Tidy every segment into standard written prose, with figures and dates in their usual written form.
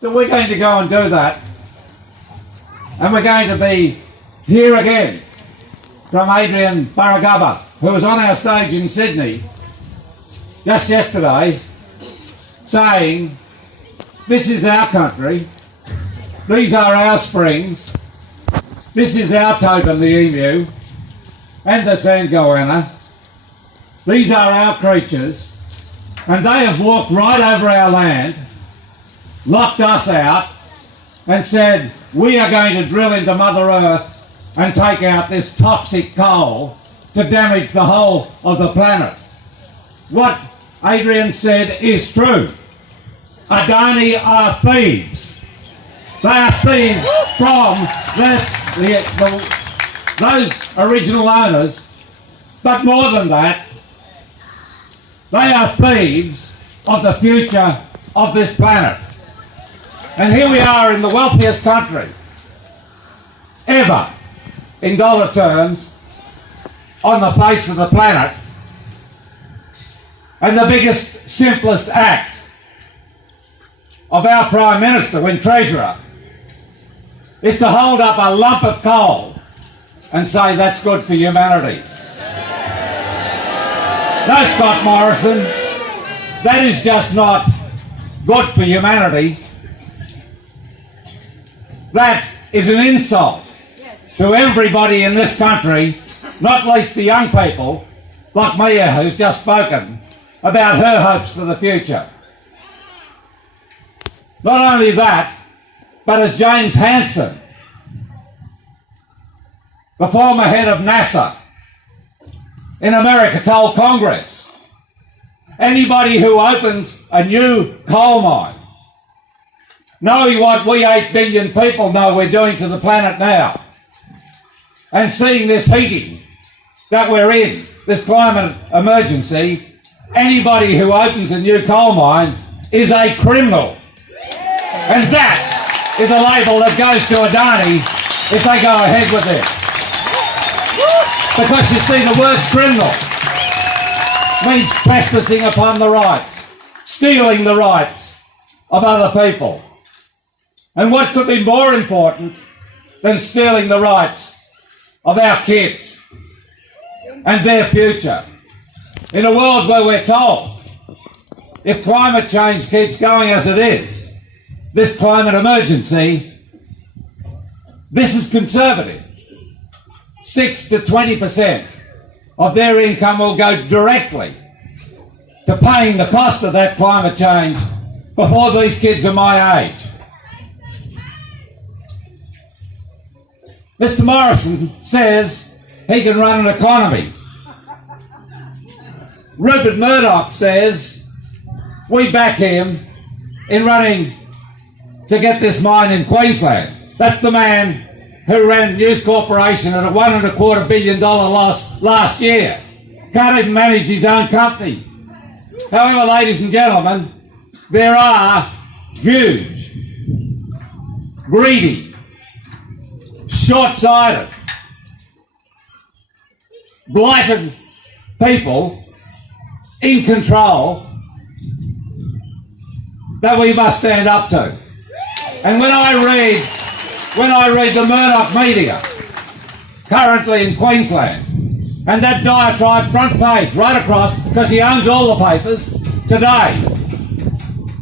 So we're going to go and do that, and we're going to be here again from Adrian Barragubba, who was on our stage in Sydney just yesterday, saying, this is our country, these are our springs, this is our totem, the emu, and the sand goanna, these are our creatures, and they have walked right over our land, locked us out, and said, we are going to drill into Mother Earth and take out this toxic coal to damage the whole of the planet. What Adrian said is true. Adani are thieves. They are thieves from those original owners, but more than that, they are thieves of the future of this planet. And here we are in the wealthiest country ever, in dollar terms, on the face of the planet. And the biggest, simplest act of our Prime Minister when Treasurer is to hold up a lump of coal and say that's good for humanity. No, Scott Morrison, that is just not good for humanity. That is an insult to everybody in this country, not least the young people like Mia, who's just spoken about her hopes for the future. Not only that, but as James Hansen, the former head of NASA in America, told Congress, anybody who opens a new coal mine, knowing what we 8 billion people know we're doing to the planet now, and seeing this heating that we're in, this climate emergency, anybody who opens a new coal mine is a criminal. And that is a label that goes to Adani if they go ahead with this. Because you see, the word criminal means trespassing upon the rights, stealing the rights of other people. And what could be more important than stealing the rights of our kids and their future? In a world where we're told, if climate change keeps going as it is, this climate emergency, this is conservative. 6 to 20% of their income will go directly to paying the cost of that climate change before these kids are my age. Mr. Morrison says he can run an economy. Rupert Murdoch says we back him in running to get this mine in Queensland. That's the man who ran News Corporation at a $1.25 billion loss last year. Can't even manage his own company. However, ladies and gentlemen, there are huge, greedy, short-sighted, blighted people in control that we must stand up to. And when I read the Murdoch media currently in Queensland, and that diatribe front page right across, because he owns all the papers today,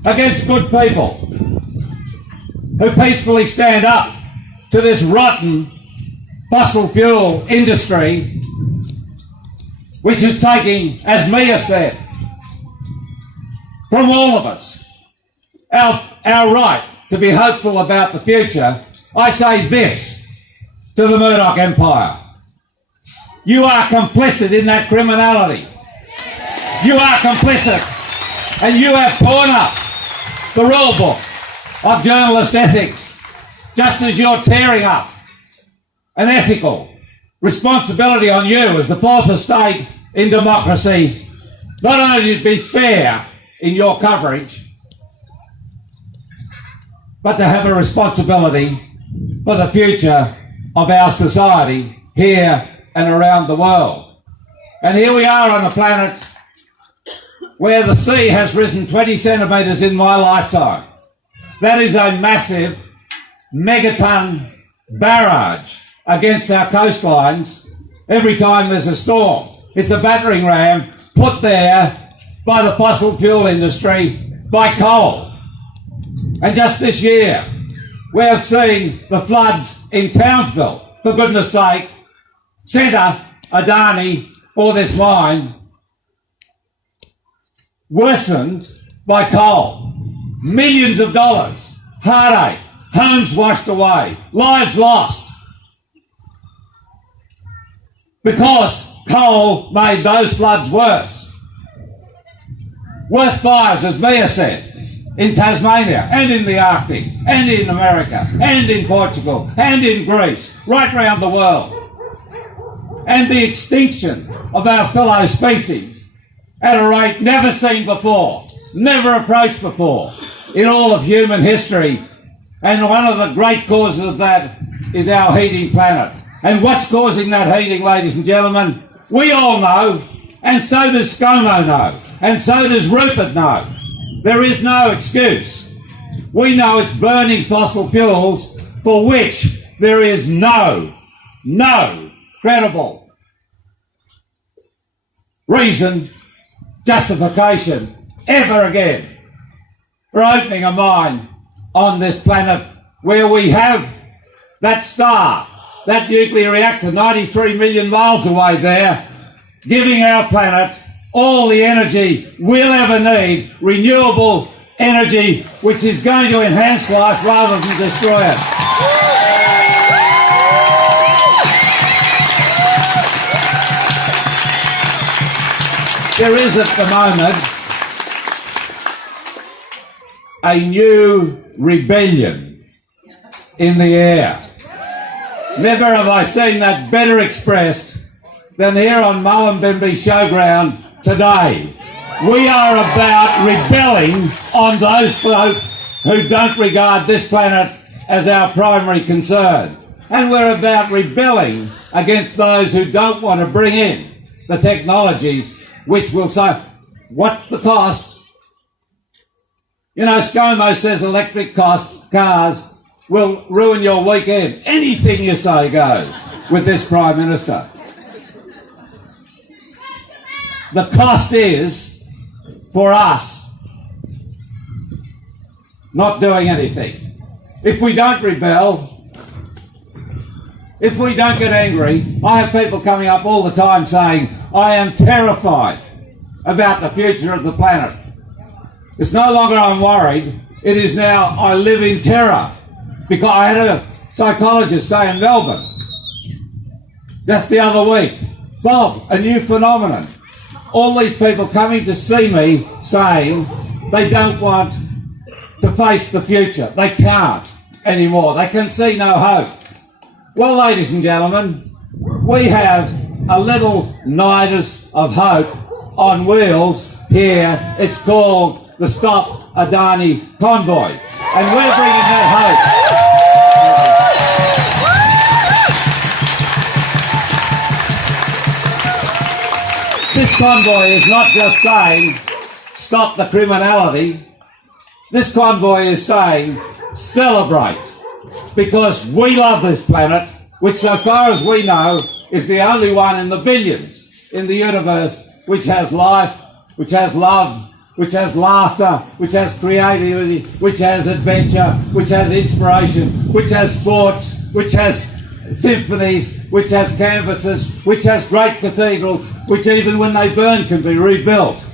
against good people who peacefully stand up to this rotten fossil fuel industry, which is taking, as Mia said, from all of us, our right to be hopeful about the future. I say this to the Murdoch Empire. You are complicit in that criminality. You are complicit, and you have torn up the rule book of journalist ethics, just as you're tearing up an ethical responsibility on you as the fourth estate in democracy, not only to be fair in your coverage, but to have a responsibility for the future of our society here and around the world. And here we are on a planet where the sea has risen 20 centimetres in my lifetime. That is a massive megaton barrage against our coastlines every time there's a storm. It's a battering ram put there by the fossil fuel industry, by coal. And just this year, we have seen the floods in Townsville, for goodness sake, Stop Adani for this mine, worsened by coal. Millions of dollars, heartache, homes washed away, lives lost. Because coal made those floods worse. Worse fires, as Mia said, in Tasmania and in the Arctic and in America and in Portugal and in Greece, right around the world. And the extinction of our fellow species at a rate never seen before, never approached before in all of human history. And one of the great causes of that is our heating planet. And what's causing that heating, ladies and gentlemen? We all know, and so does ScoMo know, and so does Rupert know. There is no excuse. We know it's burning fossil fuels for which there is no credible reason, justification, ever again for opening a mine on this planet where we have that star, that nuclear reactor 93 million miles away there, giving our planet all the energy we'll ever need, renewable energy, which is going to enhance life rather than destroy it. There is at the moment a new rebellion in the air. Never have I seen that better expressed than here on Mullumbimby Showground today. We are about rebelling on those folk who don't regard this planet as our primary concern. And we're about rebelling against those who don't want to bring in the technologies which will say, what's the cost? You know, ScoMo says electric cars will ruin your weekend. Anything you say goes with this Prime Minister. The cost is, for us, not doing anything. If we don't rebel, if we don't get angry, I have people coming up all the time saying, I am terrified about the future of the planet. It's no longer I'm worried, it is now I live in terror. Because I had a psychologist say in Melbourne just the other week, Bob, a new phenomenon. All these people coming to see me saying they don't want to face the future. They can't anymore. They can see no hope. Well, ladies and gentlemen, we have a little nidus of hope on wheels here. It's called the Stop Adani Convoy. And we're bringing that hope. This convoy is not just saying, stop the criminality. This convoy is saying, celebrate. Because we love this planet, which so far as we know, is the only one in the billions in the universe which has life, which has love, which has laughter, which has creativity, which has adventure, which has inspiration, which has sports, which has symphonies, which has canvases, which has great cathedrals, which even when they burn can be rebuilt.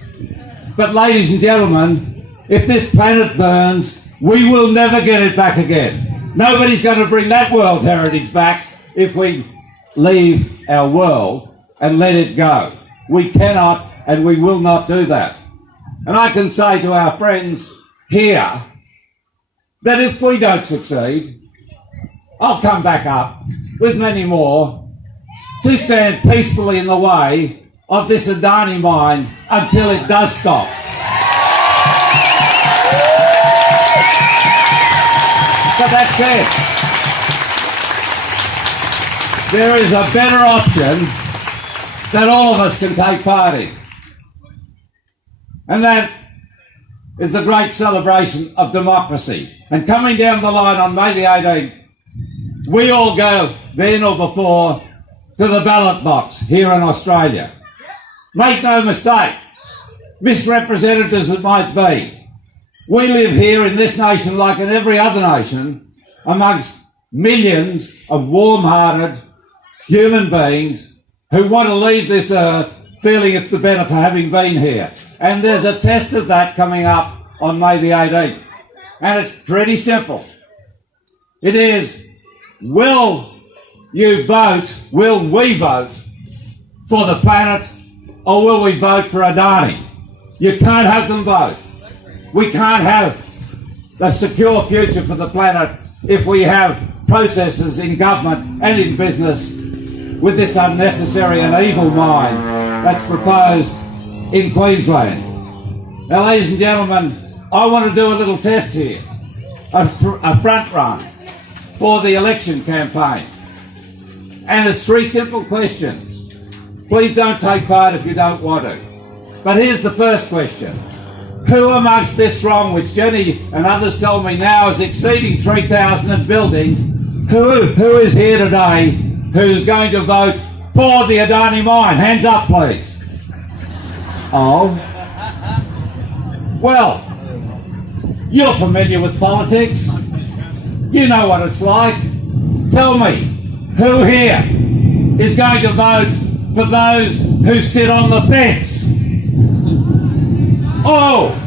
But ladies and gentlemen, if this planet burns, we will never get it back again. Nobody's going to bring that world heritage back if we leave our world and let it go. We cannot and we will not do that. And I can say to our friends here that if we don't succeed, I'll come back up with many more to stand peacefully in the way of this Adani mine until it does stop. But that's it. There is a better option that all of us can take part in. And that is the great celebration of democracy. And coming down the line on May the 18th, we all go then or before to the ballot box here in Australia. Make no mistake, misrepresented as it might be, we live here in this nation like in every other nation amongst millions of warm-hearted human beings who want to leave this earth feeling it's the better for having been here. And there's a test of that coming up on May the 18th. And it's pretty simple. It is, will you vote, will we vote for the planet, or will we vote for Adani? You can't have them both. We can't have a secure future for the planet if we have processes in government and in business with this unnecessary and evil mind that's proposed in Queensland. Now, ladies and gentlemen, I want to do a little test here, a front run for the election campaign. And it's three simple questions. Please don't take part if you don't want to. But here's the first question. Who amongst this throng, which Jenny and others told me now is exceeding 3,000 and building, who is here today who's going to vote for the Adani mine? Hands up, please. Oh. Well, you're familiar with politics. You know what it's like. Tell me, who here is going to vote for those who sit on the fence? Oh,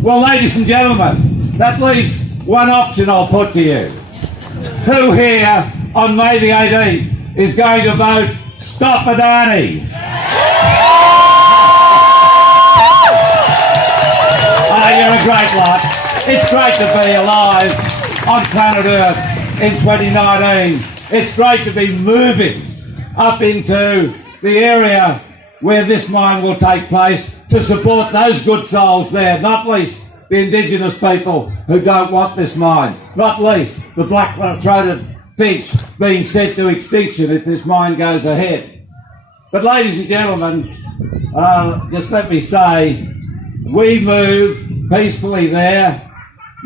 well, ladies and gentlemen, that leaves one option I'll put to you. Who here on May the 18th is going to vote Stop Adani? Oh, you're a great lot. It's great to be alive on planet Earth in 2019. It's great to be moving up into the area where this mine will take place to support those good souls there, not least the Indigenous people who don't want this mine, not least the black-throated finch being sent to extinction if this mine goes ahead. But ladies and gentlemen, just let me say, we move peacefully there.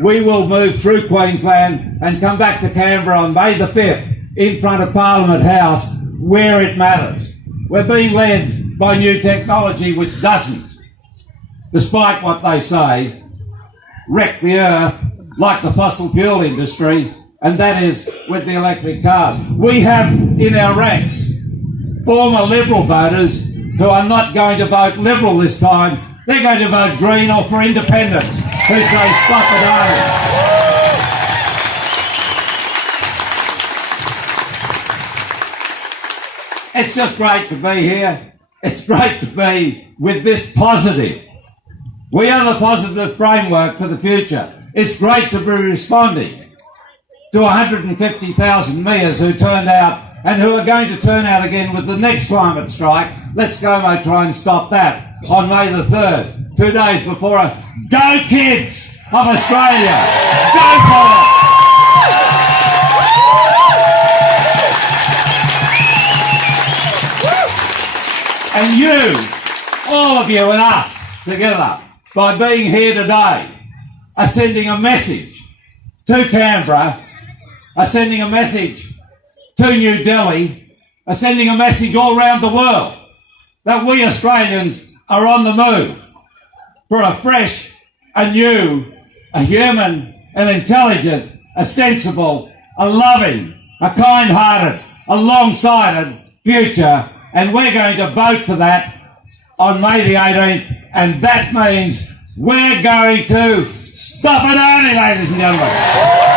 We will move through Queensland and come back to Canberra on May the 5th in front of Parliament House where it matters. We're being led by new technology which doesn't, despite what they say, wreck the earth like the fossil fuel industry, and that is with the electric cars. We have in our ranks former Liberal voters who are not going to vote Liberal this time. They're going to vote Green or for independence, who say Stop Adani. It's just great to be here. It's great to be with this positive. We are the positive framework for the future. It's great to be responding to 150,000 mayors who turned out and who are going to turn out again with the next climate strike. Let's go, mate, try and stop that on May the 3rd, 2 days before a Go Kids of Australia. Go for it! And you, all of you and us together, by being here today, are sending a message to Canberra, are sending a message to New Delhi, are sending a message all around the world that we Australians are on the move for a fresh, a new, a human, an intelligent, a sensible, a loving, a kind-hearted, a long-sighted future, and we're going to vote for that on May the 18th, and that means we're going to stop Adani, ladies and gentlemen.